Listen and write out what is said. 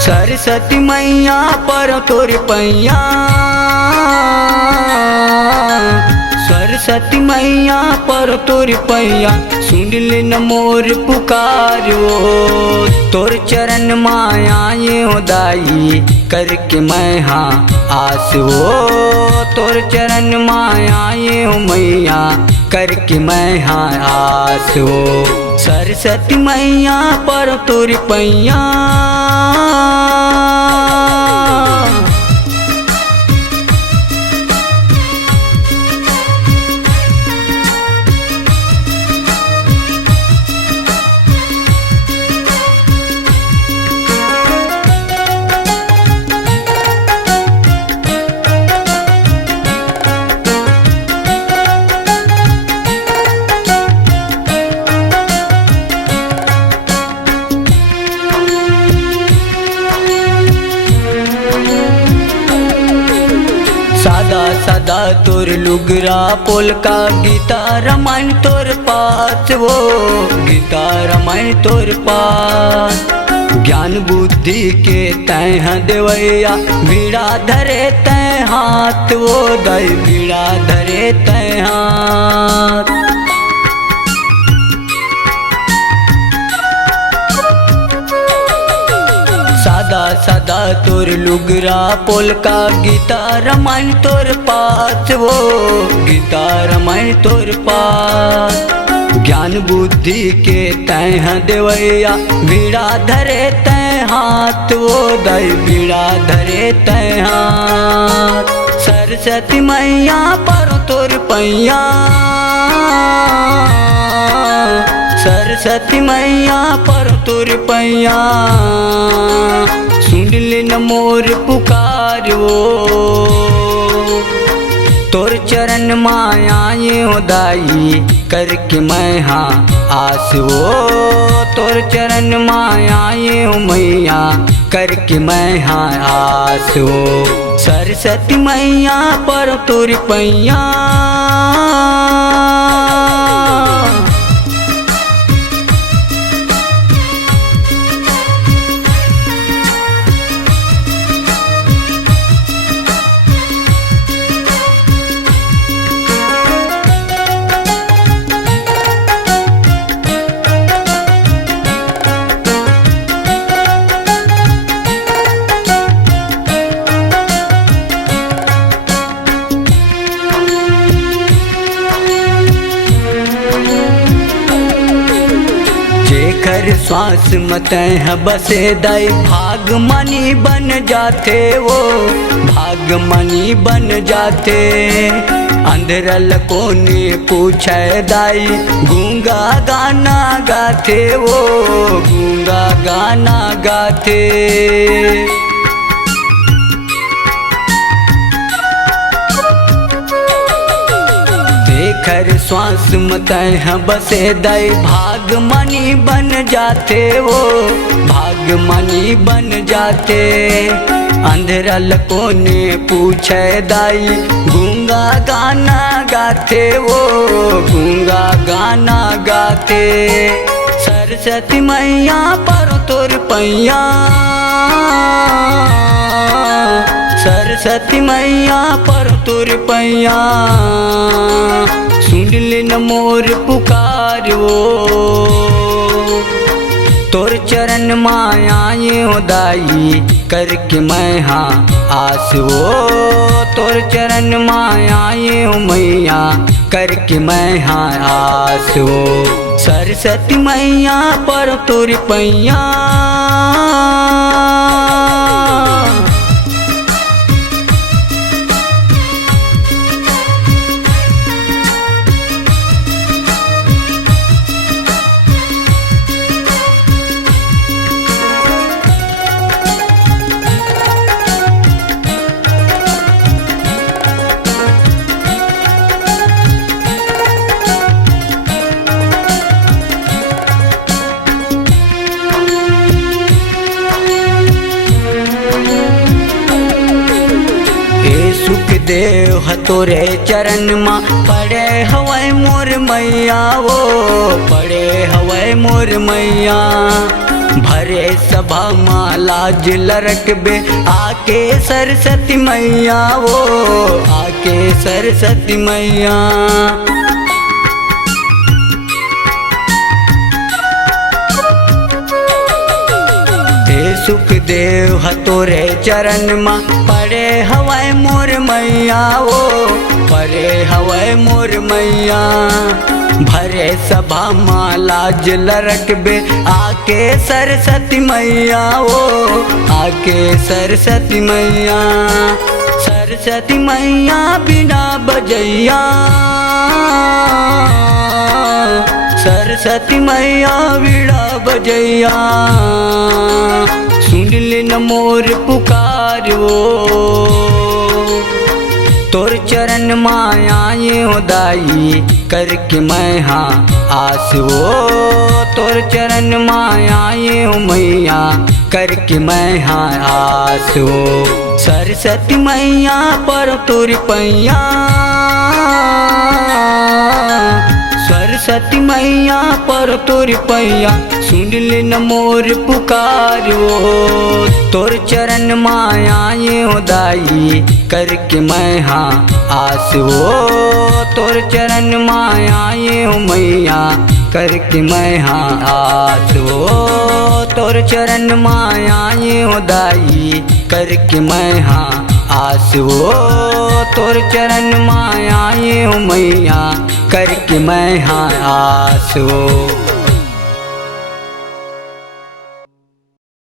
सरस्वती मैया पर तोर पैया, सरस्वती मैया पर तोर पैया, सुन ले न मोर पुकारो। तोर चरण माया ये दाई करके मैं हाँ आस हो। तोर चरण माया ये मैया करके मैं हाँ आस हो। सरस्वती मैया पर तोर पैया, सादा सादा तोर लुगरा पोलका, गीता रामायण तोर पास वो, गीता रामायण तोर पास। ज्ञान बुद्धि के तैं देवैया, बीड़ा धरे तैं हाथ वो दई, बीड़ा धरे तैं हाथ। सादा सादा तोर लुगरा पोलका, गीता रामायण तोर पास वो, गीता रामायण तोर पास। ज्ञान बुद्धि के तैं देवैया, बीड़ा धरे तैं हाथ वो दई, बीड़ा धरे तैं हाथ। सरस्वती मैया पर तोर पैया, सरस्वती मैया पर तोर पैया, सुन ले न मोर पुकारो। तोर चरण माया ये दाई करके मैं हाँ आस हो। तोर चरण माया ये मैया करके मैं हाँ आस हो। सरस्वती मैया पर तोर पैया, जेकर श्वास मत है बसे दाई, भाग मनी बन जाते वो, भाग मनी बन जाते। अंधरल को ने पूछे दाई, गूंगा गाना गाते वो, गूंगा गाना गाते। जेकर श्वास मत है बसे दाई, भाग मनी बन जाते वो, भाग मनी बन जाते। अंधरल को ने पूछे दाई, गूंगा गाना गाते वो, गूंगा गाना गाते। सरस्वती मैया पर तोर पैया, सरस्वती मैया पर तोर पैया, सुन ले न मोर पुकारो। तोर चरण माया ये दाई करके मैं हाँ आस हो। तोर चरण माया ये मैया करके मैं हाँ आस हो। सरस्वती मैया पर तोर पैया, तोरे चरण मा पड़े हवै मोर मैया वो पड़े हवै मोर मैया। भरे सभा माँ लाज लरकबे आके सरस्वती मैया वो आके सरस्वती मैया। सुख देव हतोरे चरण मा पड़े हवै मोर मैया वो पड़े हवै मोर मैया। भरे सभा माँ लाज लरकबे आके सरस्वती मैया वो आके सरस्वती मैया। सरस्वती मैया बिना बजैया सरस्वती मैया बिना बजैया। सुन ले न मोर पुकार वो तोर चरण माया ये दाई करके मैं हाँ आस वो तोर चरण माया ये मैया करके मैं हाँ आस वो। सरस्वती मैया पर तोर पैया सरस्वती मैया पर तोर पैया सुन ले न मोर पुकार वो तोर चरण माया ये दाई करके मैं हाँ आस वो तोर चरण माया ये मैया करके मैं हाँ आस वो तोर चरण माया ये दाई करके मैं हाँ आस वो तोर चरण माया ये मैया करके मैं हाँ आस वो।